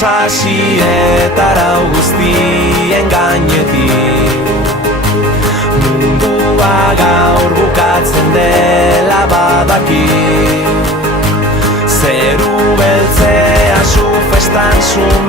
sasietara guztien gainetik. Mundua gaur bukatzen dela badaki. Zeru beltzea zu festan zu